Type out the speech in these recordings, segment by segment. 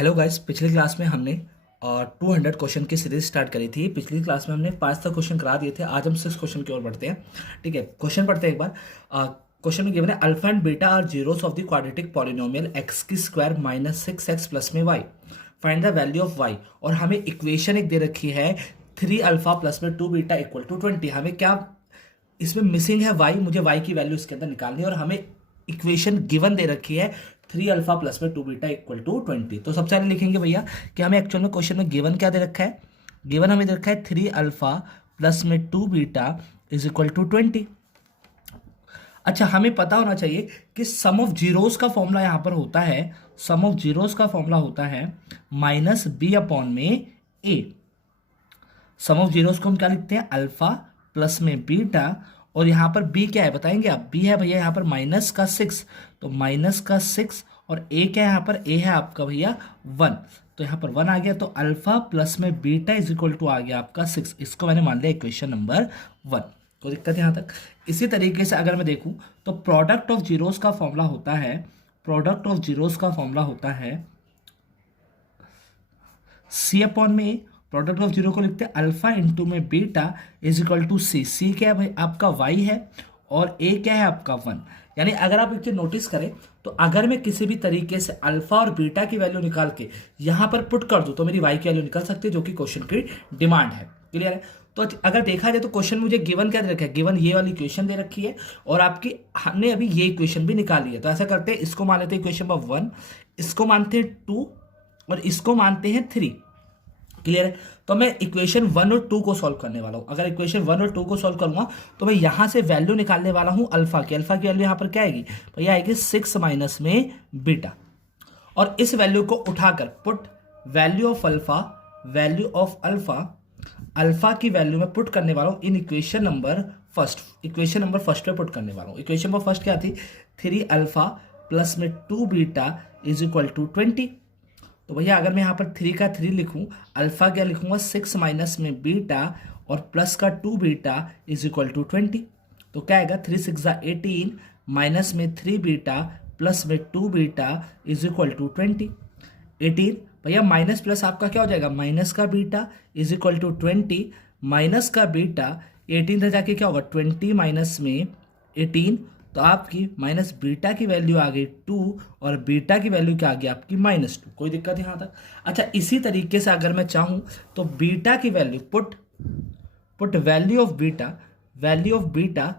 Hello guys, पिछली class में हमने 200 क्वेश्चन की सीरीज स्टार्ट करी थी। पिछली क्लास में हमने 5 तक क्वेश्चन करा दिए थे। आज हम 6 क्वेश्चन की ओर बढ़ते हैं। ठीक है, क्वेश्चन पढ़ते हैं एक बार। क्वेश्चन में गिवन है alpha and beta are zeros of the quadratic polynomial X की स्क्वायर माइनस 6x प्लस में Y. Find the value of Y. और हमें इक्वेशन एक दे रखी है 3 अल्फा प्लस में 2 बीटा इक्वल टू 20। हमें क्या इसमें मिसिंग है? वाई। मुझे वाई की वैल्यू इसके अंदर निकालनी है और हमें इक्वेशन गिवन दे रखी है 3 अल्फा प्लस में 2 बीटा इक्वल टू 20। तो सबसे पहले लिखेंगे भैया कि हमें एक्चुअल में क्वेश्चन में गिवन क्या दे रखा है। गिवन हमें दे रखा है 3 अल्फा प्लस में 2 बीटा इज इक्वल टू 20। अच्छा, हमें पता होना चाहिए कि सम ऑफ जीरोस का फॉर्मूला यहां पर होता है, सम ऑफ जीरोस का फॉर्मूला होता है माइनस बी अपॉन में ए। सम ऑफ जीरोस को हम क्या लिखते हैं? अल्फा प्लस में बीटा। और यहां पर बी क्या है बताएंगे आप? बी है भैया यहां पर माइनस का 6, तो माइनस का 6। और ए क्या है यहां पर? ए है आपका भैया 1, तो यहां पर 1 आ गया। तो अल्फा प्लस में बीटा इज इक्वल टू आ गया आपका 6। इसको मैंने मान लिया इक्वेशन नंबर 1। कोई दिक्कत यहां तक? इसी तरीके से अगर मैं देखूं तो प्रोडक्ट ऑफ जीरोस का फॉर्मूला होता है, प्रोडक्ट ऑफ जीरोस का फॉर्मूला होता है सी अपॉन में ए। प्रोडक्ट ऑफ जीरो को लिखते हैं अल्फा इंटू में बीटा इज इक्वल टू सी। सी क्या है भाई? आपका वाई है। और ए क्या है आपका 1। यानी अगर आप इसे नोटिस करें तो अगर मैं किसी भी तरीके से अल्फा और बीटा की वैल्यू निकाल के यहां पर पुट कर दूं तो मेरी वाई की वैल्यू निकल सकती है, जो कि क्वेश्चन की डिमांड है। क्लियर है? तो अगर देखा जाए तो क्वेश्चन मुझे गिवन क्या दे रखा है? गिवन ये वाली इक्वेशन दे रखी है और आपकी हमने अभी ये इक्वेशन भी निकाली है। तो ऐसा करते हैं, इसको मान लेते हैं इक्वेशन नंबर 1, इसको मानते हैं 2 और इसको मानते हैं 3। क्लियर है? तो मैं इक्वेशन 1 और 2 को सॉल्व करने वाला हूं। अगर इक्वेशन 1 और 2 को सॉल्व करूंगा तो मैं यहां से वैल्यू निकालने वाला हूं अल्फा की। अल्फा की वैल्यू यहां पर क्या आएगी भैया? आएगी 6 माइनस में बीटा। और इस वैल्यू को उठाकर put value of alpha, value of alpha, alpha की वैल्यू में पुट करने वाला हूं इन equation number first. Equation number first पे पुट करने वाला हूं। इक्वेशन नंबर फर्स्ट क्या थी? 3 अल्फा प्लस में 2 बीटा इज इक्वल टू 20। तो भैया अगर मैं यहाँ पर 3 का 3 लिखूं, अल्फा क्या लिखूंगा? 6 माइनस में बीटा और प्लस का 2 बीटा इज इक्वल टू 20। तो क्या आएगा? 3 6 18 माइनस में 3 बीटा प्लस में 2 बीटा इज इक्वल टू 20। 18 भैया माइनस प्लस आपका क्या हो जाएगा? माइनस का beta is equal to 20 minus का बीटा 18 तक जाके क्या होगा? 20 माइनस में 18, तो आपकी माइनस बीटा की वैल्यू आ गई 2 और बीटा की वैल्यू क्या आ गई आपकी? -2। कोई दिक्कत यहां तक? अच्छा, इसी तरीके से अगर मैं चाहूं तो बीटा की value put value of beta, value of beta,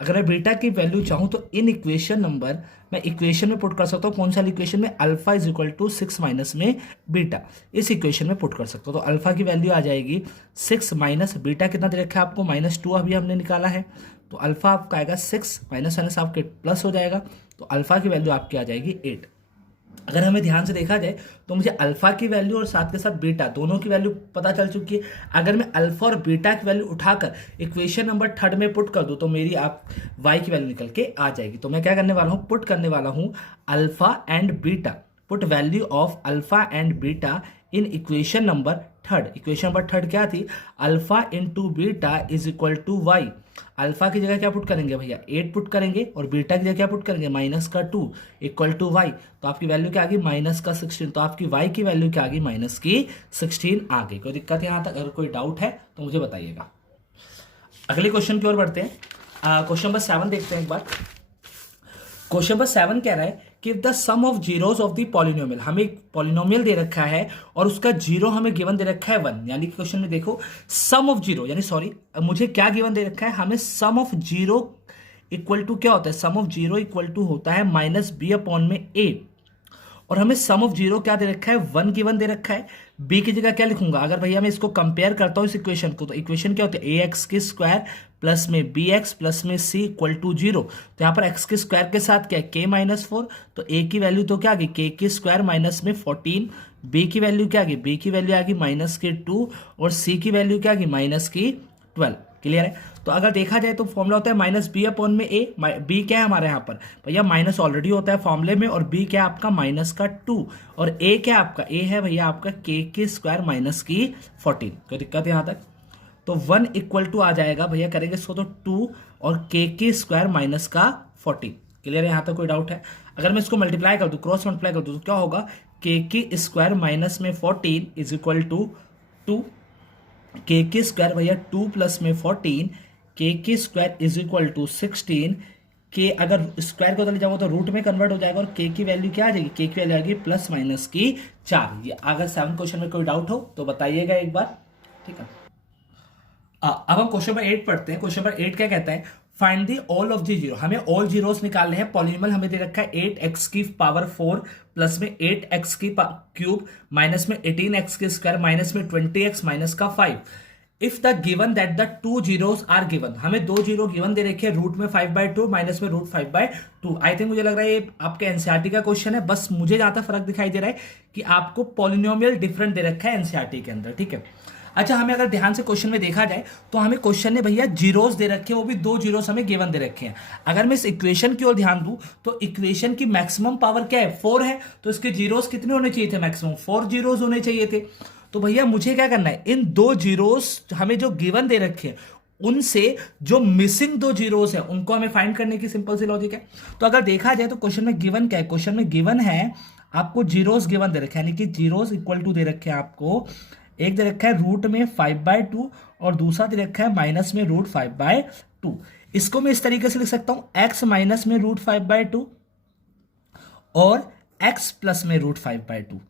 अगर मैं बीटा की वैल्यू चाहूं तो इन इक्वेशन नंबर मैं इक्वेशन में पुट कर सकता हूं। कौन सा इक्वेशन में? Alpha is equal to 6 minus में बीटा, इस इक्वेशन में पुट कर सकता हूं। तो अल्फा की वैल्यू आ जाएगी 6 माइनस बीटा कितना दे रखा है आपको? -2 अभी हमने निकाला है। तो अल्फा आपका आएगा 6, माइनस माइनस आपके प्लस हो जाएगा, तो अल्फा की वैल्यू आपकी आ जाएगी 8। अगर हमें ध्यान से देखा जाए तो मुझे अल्फा की वैल्यू और साथ के साथ बीटा दोनों की वैल्यू पता चल चुकी है। अगर मैं अल्फा और बीटा की वैल्यू उठाकर इक्वेशन नंबर 3 में पुट कर दूं तो मेरी आप वाई की वैल्यू निकल के आ जाएगी। तो मैं क्या करने वाला हूं? पुट करने वाला हूं alpha and beta, put value of alpha and beta in equation number 3। Equation number 3 क्या थी? Alpha into beta is equal to Y. Alpha की जगह क्या पुट करेंगे भैया? 8 पुट करेंगे और बीटा की जगह क्या पुट करेंगे? माइनस का 2 इक्वल टू वाई। तो आपकी वैल्यू क्या आ गई? माइनस का 16। तो आपकी वाई की वैल्यू क्या आ गई? माइनस की 16 आ गई। कोई दिक्कत यहां तक? अगर कोई डाउट है तो मुझे बताइएगा। अगले क्वेश्चन की ओर बढ़ते हैं। क्वेश्चन नंबर 7 देखते हैं एक बार। क्वेश्चन नंबर 7 कह रहा है कि the sum of zeros of the polynomial. हमें एक पॉलिनोमियल दे रखा है और उसका जीरो हमें गिवन दे रखा है 1। यानी कि क्वेश्चन में देखो सम ऑफ जीरो, यानी सॉरी मुझे क्या गिवन दे रखा है? हमें सम ऑफ जीरो इक्वल टू क्या होता है? सम ऑफ जीरो इक्वल टू होता है माइनस बी अपॉन में ए। और हमें सम ऑफ जीरो क्या दे रखा है? 1 गिवन दे रखा है। बी की जगह क्या लिखूंगा? अगर भैया मैं इसको कंपेयर करता हूं इस इक्वेशन को, तो इक्वेशन क्या होती है? ए एक्स की स्क्वायर प्लस में बी एक्स प्लस में सी इक्वल टू 0। तो यहाँ पर एक्स के स्क्वायर के साथ क्या है? के -4। तो ए की वैल्यू तो क्या आ गई? के की स्क्वायर माइनस में 14। बी की वैल्यू क्या आ गई? बी की वैल्यू आ गई -2 और सी की वैल्यू क्या आ गई? -12। क्लियर है? तो अगर देखा जाए तो फॉर्मूला होता है माइनस बी अपॉन में ए। बी क्या है हमारे यहाँ पर भैया? माइनस ऑलरेडी होता है फॉर्मूले में, और बी क्या है आपका? -2। और ए क्या है आपका? ए है भैया आपका के की स्क्वायर माइनस की 14। कोई दिक्कत है यहाँ तक? तो 1 इक्वल टू आ जाएगा भैया, करेंगे इसको तो 2 और के की स्क्वायर माइनस का 14। क्लियर है? यहाँ तक कोई डाउट है? अगर मैं इसको मल्टीप्लाई कर दूं, क्रॉस मल्टीप्लाई कर दूं, तो क्या होगा? के स्क्वायर माइनस में 14 इज इक्वल टू 2, के स्क्वायर भैया 2 प्लस में 14, के स्क्वायर इज इक्वल टू 16, के अगर स्क्वायर को उधर ले जाऊंगा तो रूट में कन्वर्ट हो जाएगा और के की वैल्यू क्या आ जाएगी, के की वैल्यू आ जाएगी प्लस माइनस की 4। ये अगर 7 क्वेश्चन में कोई डाउट हो तो बताइएगा एक बार, ठीक है। अब हम क्वेश्चन नंबर 8 पढ़ते हैं। क्वेश्चन नंबर 8 क्या कहता है, find the all of the zero. हमें ऑल जीरोस निकालने हैं। पॉलिनोमियल हमें दे रखा है 8x की पावर 4 प्लस में 8x की क्यूब माइनस में 18x के स्क्वायर माइनस में 20x माइनस का 5। If the given that the two zeros are given, हमें दो जीरो गिवन दे रखे हैं, रूट में 5/2 माइनस में रूट 5/2। आई थिंक मुझे लग रहा है ये आपके एनसीईआरटी का क्वेश्चन है। बस मुझे जहां तक फर्क दिखाई दे रहा है कि आपको पॉलिनोमियल डिफरेंट दे रखा है एनसीईआरटी के अंदर, ठीक है। अच्छा, हमें अगर ध्यान से क्वेश्चन में देखा जाए तो हमें क्वेश्चन ने भैया जीरोस दे रखे हैं, वो भी दो जीरोस हमें गिवन दे रखे हैं। अगर मैं इस इक्वेशन की ओर ध्यान दूं तो इक्वेशन की मैक्सिमम पावर क्या है, 4 है, तो इसके जीरोस कितने होने चाहिए थे, मैक्सिमम 4 जीरोस होने चाहिए थे। तो भैया मुझे क्या करना है, इन दो जीरोस हमें जो गिवन दे रखे हैं उनसे जो मिसिंग दो जीरोस है उनको हमें फाइंड करने की सिंपल सी लॉजिक है। तो अगर देखा जाए तो क्वेश्चन में गिवन क्या है, क्वेश्चन में गिवन है आपको जीरोस गिवन दे रखे हैं, यानी कि जीरोस इक्वल टू दे रखे हैं आपको, एक दे रखा है रूट में 5/2 और दूसरा दे रखा है माइनस में रूट 5/2। इसको मैं इस तरीके से लिख सकता हूं, x माइनस में रूट 5/2 और x प्लस में रूट 5/2।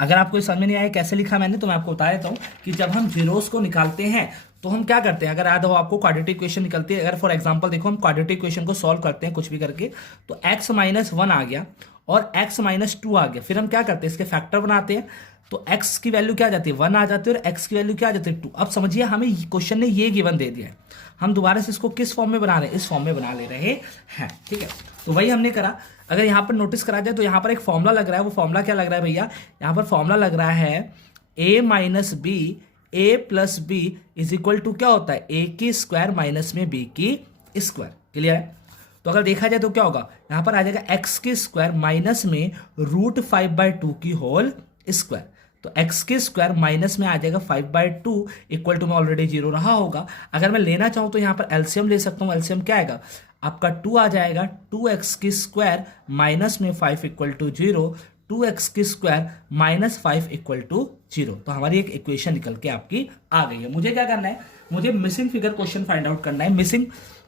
अगर आपको समझ में नहीं आया कैसे लिखा मैंने तो मैं आपको बता देता हूं कि जब हम जीरोस को निकालते हैं तो हम क्या करते हैं, अगर याद हो आपको क्वाड्रेटिक इक्वेशन निकलती है। अगर फॉर एग्जांपल देखो हम क्वाड्रेटिक इक्वेशन को सॉल्व करते हैं कुछ भी करके, तो x माइनस 1 आ गया और x माइनस 2 आ गया, फिर हम क्या करते हैं इसके फैक्टर बनाते हैं, तो x की वैल्यू क्या आ जाती है 1 आ जाती है और x की वैल्यू क्या आ जाती है 2। अब समझिए हमें क्वेश्चन ने ये गिवन दे दिया है, हम दोबारा से इसको किस फॉर्म में बना रहे हैं, इस फॉर्म में बना ले रहे हैं, ठीक है। तो वही हमने करा। अगर यहाँ पर नोटिस करा जाए तो यहाँ पर एक फॉर्मूला लग रहा है, वो फॉर्मूला क्या लग रहा है भैया, यहाँ पर फॉर्मूला लग रहा है a minus B A plus B is equal to क्या होता है, a की स्क्वायर माइनस में b की स्क्वायर। क्लियर है। तो अगर देखा जाए तो क्या होगा, यहाँ पर आ जाएगा x की स्क्वायर माइनस में रूट 5/2 की होल स्क्वायर। तो x के स्क्वायर माइनस में आ जाएगा 5/2 इक्वल टू में ऑलरेडी जीरो रहा होगा। अगर मैं लेना चाहूं तो यहाँ पर एलसीएम ले सकता हूँ। एलसीएम क्या आएगा आपका 2 आ जाएगा, 2x की स्क्वायर माइनस में 5 इक्वल टू 0, 2x की स्क्वायर माइनस 5 इक्वल टू 0। तो हमारी एक इक्वेशन निकल के आपकी आ गई है। मुझे क्या करना है, मुझे missing figure question find out करना है,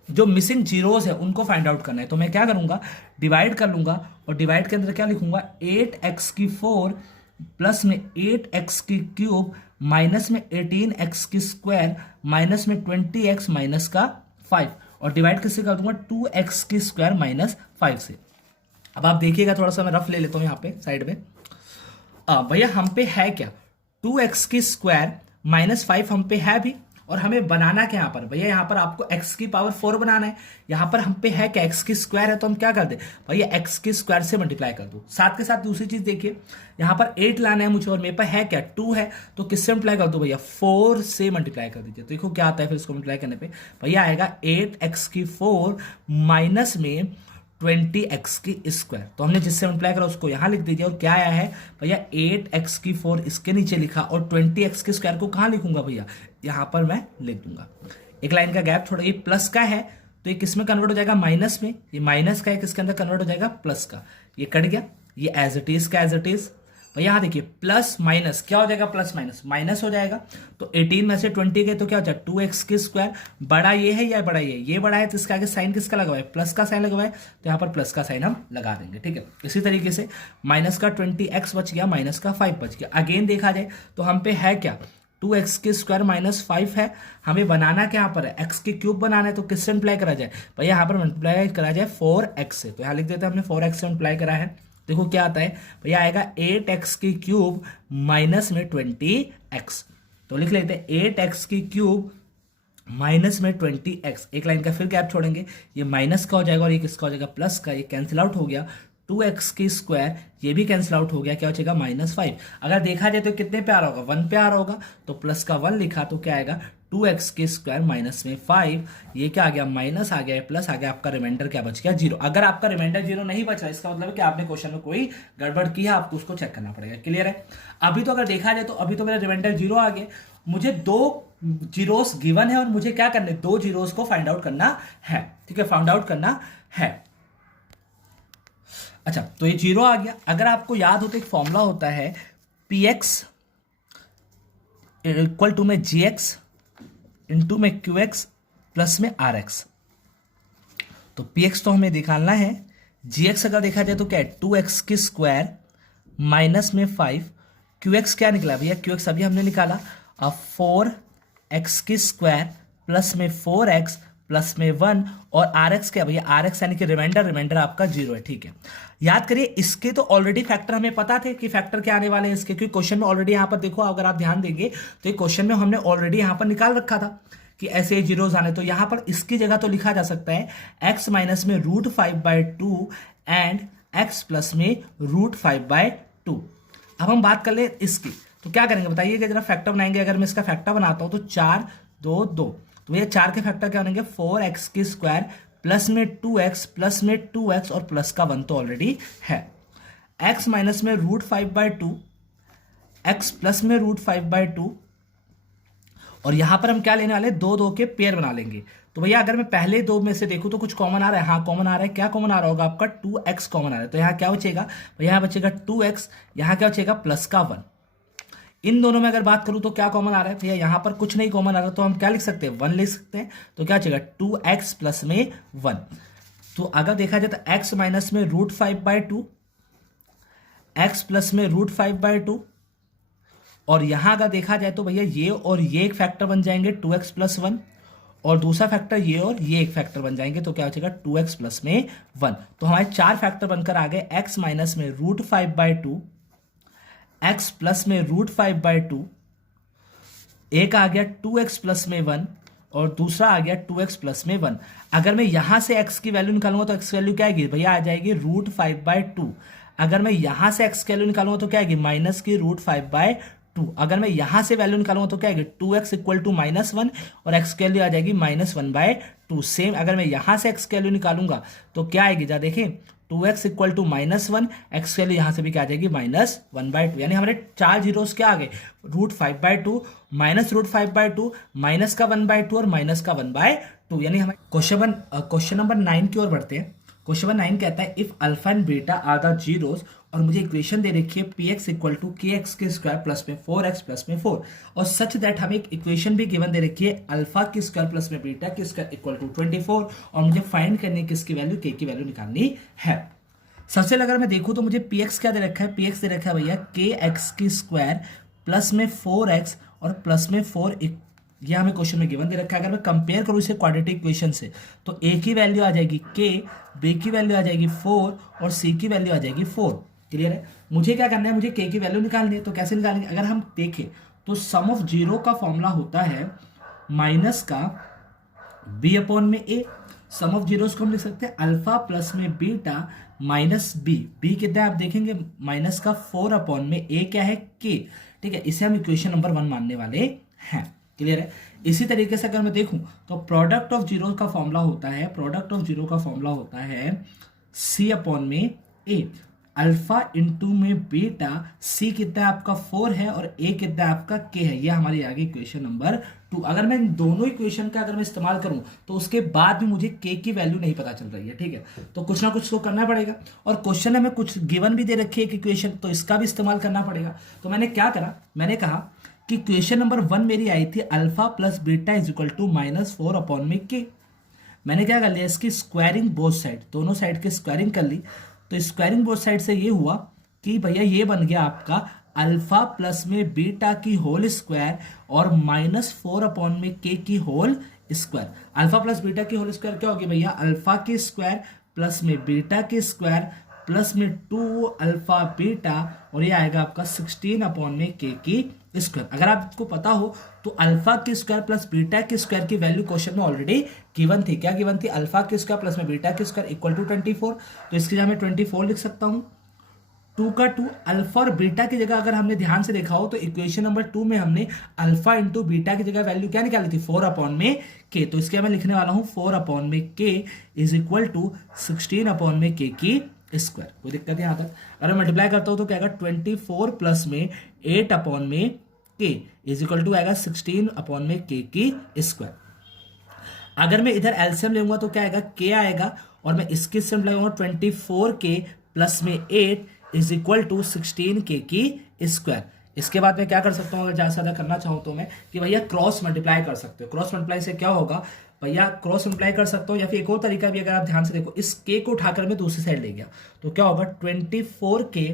जो मिसिंग जीरोस है उनको फाइंड आउट करना है। तो मैं क्या करूंगा, डिवाइड कर लूंगा और डिवाइड के अंदर क्या लिखूंगा, 8x की 4 प्लस में 8x की क्यूब माइनस में 18x की स्क्वायर माइनस में 20x माइनस का 5 और डिवाइड किससे कर दूंगा 2x की स्क्वायर माइनस 5 से। अब आप देखिएगा, थोड़ा सा मैं रफ ले लेता हूं यहाँ पे साइड में। भैया हम पे है क्या, 2x की स्क्वायर माइनस 5 हम पे है भी, और हमें बनाना क्या यहाँ पर भैया, यहाँ पर आपको x की पावर 4 बनाना है। यहाँ पर हम पे है क्या, x की स्क्वायर है, तो हम क्या कर दे भैया x की स्क्वायर से मल्टीप्लाई कर दो। साथ के साथ दूसरी चीज देखिए, यहाँ पर 8 लाना है मुझे और मेरे पर है क्या 2 है, तो किससे मल्टीप्लाई कर दो भैया 4 से मल्टीप्लाई कर दीजिए। तो देखो क्या आता है फिर इसको मल्टीप्लाई करने पे, भैया आएगा 8x की 4 माइनस में 20x की स्क्वायर। तो हमने जिससे मल्टीप्लाई करा उसको यहां लिख दीजिए। और क्या आया है भैया 8x की 4 इसके नीचे लिखा और 20x के स्क्वायर को कहां लिखूंगा भैया, यहां पर मैं लिख दूंगा। एक लाइन का गैप छोड़ा, ये प्लस का है तो ये किस में कन्वर्ट हो जाएगा, माइनस में। ये माइनस का है किसके अंदर कन्वर्ट हो जाएगा, प्लस का। ये कट गया, ये एज इट इज का एज इट इज। भैया यहाँ देखिए प्लस माइनस क्या हो जाएगा, प्लस माइनस माइनस हो जाएगा। तो 18 में से 20 गए तो क्या हो जाएगा 2x की स्क्वायर। बड़ा ये है या बड़ा ये बड़ा है, तो इसका आगे साइन किसका लगा हुआ है, प्लस का साइन लगा हुआ है, तो यहाँ पर प्लस का साइन हम लगा देंगे, ठीक है। इसी तरीके से माइनस का 20x बच गया, माइनस का 5 बच गया। अगेन देखा जाए तो हम पे है क्या 2x की स्क्वायर माइनस 5 है, हमें बनाना क्या यहाँ पर है, x की क्यूब बनाना है। तो किससे मल्टीप्लाई करा जाए भैया, यहाँ पर मल्टीप्लाई करा जाए 4x से। तो यहाँ लिख देते हैं हमने 4x से मल्टीप्लाई करा है। देखो क्या आता है भैया, आएगा 8x की क्यूब माइनस में 20x। तो लिख लेते हैं 8x की क्यूब माइनस में 20x। एक लाइन का फिर गैप छोड़ेंगे, ये माइनस का हो जाएगा और ये किसका हो जाएगा, प्लस का। ये कैंसिल आउट हो गया, 2x की स्क्वायर ये भी कैंसिल आउट हो गया, क्या हो जाएगा -5। अगर देखा जाए तो कितने पे आ रहा होगा, 1 पे आ रहा होगा, तो प्लस का 1 लिखा तो क्या आएगा 2x की स्क्वायर माइनस में 5। ये क्या आ गया, माइनस आ गया, प्लस आ गया, आपका रिमाइंडर क्या बच गया 0। अगर आपका रिमाइंडर 0 नहीं बच रहा, इसका मतलब है कि आपने क्वेश्चन में कोई गड़बड़ की है, आपको उसको चेक करना पड़ेगा। क्लियर है। अभी तो अगर देखा जाए तो अभी तो मेरा रिमाइंडर 0 आ गया, मुझे 2 जीरोस गिवन है और मुझे क्या करना है, 2 जीरोस को फाइंड आउट करना है, ठीक है, फाइंड आउट करना है। अच्छा, तो ये 0 आ गया। अगर आपको याद हो तो एक फॉर्मूला होता है पी एक्स इक्वल टू में जी एक्स इंटू में क्यू एक्स प्लस में आर एक्स। तो पी एक्स तो हमें निकालना है, जी एक्स अगर देखा जाए तो क्या है 2x की स्क्वायर माइनस में 5, क्यू एक्स क्या निकला भैया, क्यू एक्स अभी हमने निकाला, अब 4x की स्क्वायर प्लस में 4x प्लस में 1, और आर एक्स क्या भैया, आर एक्स यानी कि रिमाइंडर, रिमाइंडर आपका 0 है। ठीक है, याद करिए इसके तो ऑलरेडी फैक्टर हमें पता थे कि फैक्टर क्या आने वाले हैं इसके, क्योंकि क्वेश्चन में ऑलरेडी यहाँ पर देखो, अगर आप ध्यान देंगे तो ये क्वेश्चन में हमने ऑलरेडी यहाँ पर निकाल रखा था कि ऐसे जीरोस आने। तो यहां पर इसकी जगह तो लिखा जा सकता है x माइनस में √5/2 एंड x प्लस में √5/2। अब हम बात कर ले इसकी, तो क्या करेंगे बताइए कि जरा फैक्टर बनाएंगे। अगर मैं इसका फैक्टर बनाता हूं तो 4 2 2, तो भैया 4 के फैक्टर क्या बनेंगे 4x की स्क्वायर प्लस में 2x प्लस में 2x और प्लस का 1 तो ऑलरेडी है। x माइनस में √5/2, x प्लस में √5/2, और यहां पर हम क्या लेने वाले, दो दो के पेयर बना लेंगे। तो भैया अगर मैं पहले दो में से देखूं तो कुछ कॉमन आ रहा है, हाँ कॉमन आ रहा है। क्या कॉमन आ रहा होगा आपका 2x कॉमन आ रहा है, तो यहाँ क्या बचेगा भैया, यहाँ बचेगा 2x, यहाँ क्या बचेगा प्लस का 1। इन दोनों में अगर बात करूं तो क्या कॉमन आ रहा है भैया, यहाँ पर कुछ नहीं कॉमन आ रहा, तो हम क्या लिख सकते हैं 1 लिख सकते हैं। तो क्या बचेगा 2x प्लस में 1। तो अगर देखा जाए तो x माइनस में √5/2, x प्लस में √5/2, और यहां अगर देखा जाए तो भैया ये और ये एक फैक्टर बन जाएंगे 2x प्लस 1, और दूसरा फैक्टर ये और ये एक फैक्टर बन जाएंगे, तो क्या हो जाएगा 2x प्लस में 1। तो हमारे 4 फैक्टर बनकर आ गए, x माइनस में √5/2, x प्लस में √5/2, एक आ गया 2x प्लस में 1, और दूसरा आ गया 2x प्लस में 1। अगर मैं यहां से x की वैल्यू निकालूंगा तो x की वैल्यू क्या आएगी भैया, आ जाएगी √5/2। अगर मैं यहां से x की वैल्यू निकालूंगा तो क्या आएगी माइनस की √5/2। अगर मैं यहां से वैल्यू निकालूंगा तो क्या आएगी 2x इक्वल टू -1, और x की वैल्यू आ जाएगी -1/2। सेम अगर मैं यहां से x की वैल्यू निकालूंगा तो क्या आएगी, जा देखें 2x इक्वल टू -1, एक्स की वैल्यू यहां से भी क्या आ जाएगी -1/2। यानी हमारे 4 जीरोस क्या आ गए, √5/2 माइनस √5/2 माइनस का 1/2 और माइनस का 1/2। यानी हमारे क्वेश्चन नंबर 9 की ओर बढ़ते हैं। क्वेश्चन नंबर 9 कहता है if alpha and beta are the zeros, और मुझे इक्वेशन दे रखी है P X equal to K X के स्क्वायर प्लस में 4x प्लस में 4, और सच दैट हमें एक इक्वेशन भी गिवन दे रखी है अल्फा की स्क्वायर प्लस में बीटा की स्क्वायर इक्वल टू 24, और मुझे फाइंड करनी है किसकी वैल्यू, के की वैल्यू निकालनी है। सबसे अगर मैं देखूं तो मुझे पी एक्स क्या दे रखा है, पी एक्स दे रखा है भैया के एक्स की स्क्वायर प्लस में 4x और प्लस में 4, यह हमें क्वेश्चन में गिवन दे रखा है। अगर मैं कंपेयर करूं इसे क्वाड्रेटिक इक्वेशन से तो a की वैल्यू आ जाएगी k, b की वैल्यू आ जाएगी 4 और c की वैल्यू आ जाएगी 4। क्लियर है। मुझे क्या करना है, मुझे k की वैल्यू निकालनी है। तो कैसे निकालेंगे, अगर हम देखें तो सम ऑफ जीरो का फॉर्मूला होता है माइनस का b अपॉन में a। सम ऑफ जीरोस को हम लिख सकते हैं अल्फा प्लस में बीटा माइनस b। b कितना है आप देखेंगे माइनस का 4 अपॉन में a क्या है k। ठीक है, इसे हम इक्वेशन नंबर 1 मानने वाले हैं। क्लियर है। इसी तरीके से अगर मैं देखूं तो प्रोडक्ट ऑफ जीरो का फॉर्मूला होता है, प्रोडक्ट ऑफ जीरो का फॉर्मूला होता है c अपॉन में a। अल्फा इंटू में बीटा, c कितना है आपका 4 है और a कितना है आपका k है। ये हमारी आगे इक्वेशन नंबर 2। अगर मैं इन दोनों इक्वेशन का अगर मैं इस्तेमाल करूं तो उसके बाद भी मुझे k की वैल्यू नहीं पता चल रही है। ठीक है, तो कुछ ना कुछ तो करना पड़ेगा, और क्वेश्चन में हमें कुछ गिवन भी दे रखी है इक्वेशन, तो इसका भी इस्तेमाल करना पड़ेगा। तो मैंने क्या करा, मैंने कहा कि क्वेश्चन नंबर 1 मेरी आई थी alpha plus beta is equal to -4 upon में के। मैंने क्या कर लिया, इसकी स्क्वायरिंग बोथ साइड, दोनों साइड की स्क्वायरिंग कर ली। तो स्क्वायरिंग बोथ साइड से ये हुआ कि भैया ये बन गया आपका अल्फा प्लस में बीटा की होल स्क्वायर और -4 अपॉन में के की whole square. Alpha plus beta की होल स्क्वायर क्या होगी भैया, अल्फा की स्क्वायर प्लस में बीटा की स्क्वायर प्लस में 2 अल्फा बीटा, और ये आएगा आपका 16 अपॉन में के की स्क्वायर। अगर आपको पता हो तो अल्फा की स्क्वायर प्लस बीटा की स्क्वायर की वैल्यू क्वेश्चन में ऑलरेडी गिवन थी। क्या गिवन थी, अल्फा की स्क्वायर प्लस में बीटा की स्क्वायर इक्वल टू 24। तो इसकी जगह मैं 24 लिख सकता हूं। 2 का 2 अल्फा और बीटा की जगह अगर हमने ध्यान से देखा हो तो इक्वेशन नंबर 2 में हमने अल्फा इंटू बीटा की जगह वैल्यू क्या निकाली थी, 4 अपॉन में के। तो इसके मैं लिखने वाला हूं 4 अपॉन में के इज इक्वल टू 16 अपॉन में के की स्क्वायर। कोई दिक्कत है यहां तक। अगर मैं मल्टीप्लाई करता हूं तो क्या आएगा 24 प्लस में 8 अपॉन में के इज इक्वल टू आएगा 16 अपॉन में के की स्क्वायर। अगर मैं इधर एलसीएम लूंगा तो क्या आएगा, के आएगा, और मैं इसके सिम लगाऊंगा 24 के प्लस में 8 इज इक्वल टू 16k की स्क्वायर। इसके बाद मैं क्या कर सकता हूँ, अगर ज़्यादा से ज़्यादा करना चाहूँ तो मैं कि भैया क्रॉस मल्टीप्लाई कर सकते हो। क्रॉस मल्टीप्लाई से क्या होगा भैया, क्रॉस मल्टीप्लाई कर सकते हो, या फिर एक और तरीका भी, अगर आप ध्यान से देखो, इस k को उठाकर मैं दूसरी साइड ले गया तो क्या होगा, 24k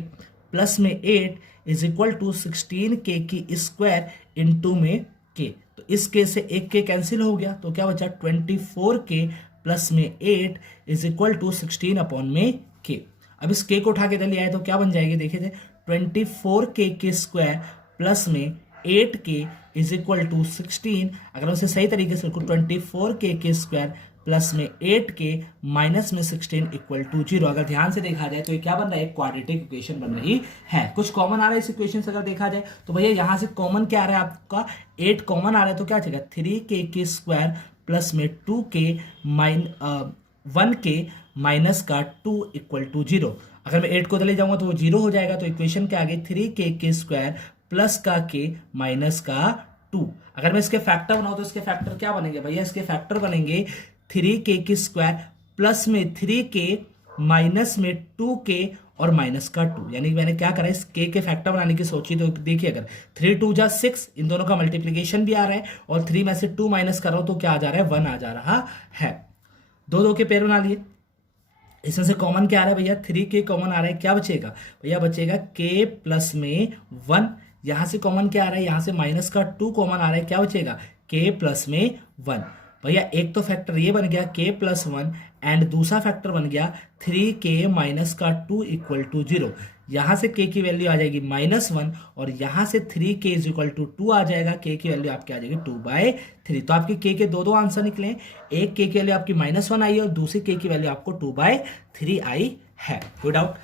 प्लस में 8 इज इक्वल टू 16k की स्क्वायर इंटू में k। तो इस k से एक k कैंसिल हो गया तो क्या बचा, 24k प्लस में 8 इज इक्वल टू 16 अपॉन में k। अब इस k को उठा के इधर ले आए तो क्या बन जाएगी, देखिए थे 24k के स्क्वायर प्लस में 8k इज इक्वल टू 16। अगर मैं उसे सही तरीके से लिखूँ, 24k के स्क्वायर प्लस में 8k माइनस में 16 इक्वल टू 0। अगर ध्यान से देखा जाए तो ये क्या बन रहा है, एक क्वाड्रेटिक इक्वेशन बन रही है। कुछ कॉमन आ रहा है इस इक्वेशन से अगर देखा जाए तो भैया यहाँ से कॉमन क्या आ रहा है आपका, 8 कॉमन आ रहा है तो क्या आ जाएगा 3k के स्क्वायर प्लस में 2k 1k माइनस का 2 इक्वल टू 0। अगर मैं 8 को ले जाऊंगा तो वो 0 हो जाएगा, तो इक्वेशन के आगे 3k के स्क्वायर प्लस का k माइनस का 2। अगर मैं इसके फैक्टर बनाऊं तो इसके फैक्टर क्या बनेंगे भैया, इसके फैक्टर बनेंगे 3k की स्क्वायर प्लस में 3k माइनस में 2k और माइनस का 2। यानी मैंने क्या करा, इस k के फैक्टर बनाने की सोची तो देखिए, अगर 3 2 जा 6, इन दोनों का मल्टीप्लीकेशन भी आ रहा है और 3 में से 2 माइनस कर रहा हूं तो क्या आ जा रहा है, 1 आ जा रहा है। दो दो के पेयर बना लिए, इसमें से कॉमन क्या आ रहा है भैया, 3k कॉमन आ रहा है, क्या बचेगा भैया, बचेगा k प्लस में 1। यहां से कॉमन क्या आ रहा है, यहां से माइनस का 2 कॉमन आ रहा है, क्या बचेगा k प्लस में 1। भैया एक तो फैक्टर ये बन गया k प्लस 1 एंड दूसरा फैक्टर बन गया 3k माइनस का 2 इक्वल टू 0। यहां से k की वैल्यू आ जाएगी -1 और यहां से 3k इज इक्वल टू 2 आ जाएगा, k की वैल्यू आपकी आ जाएगी 2/3। तो आपके k के दो आंसर निकले, एक k की वैल्यू आपकी -1 आई है और दूसरी k की वैल्यू आपको 2/3 आई है। कोई डाउट?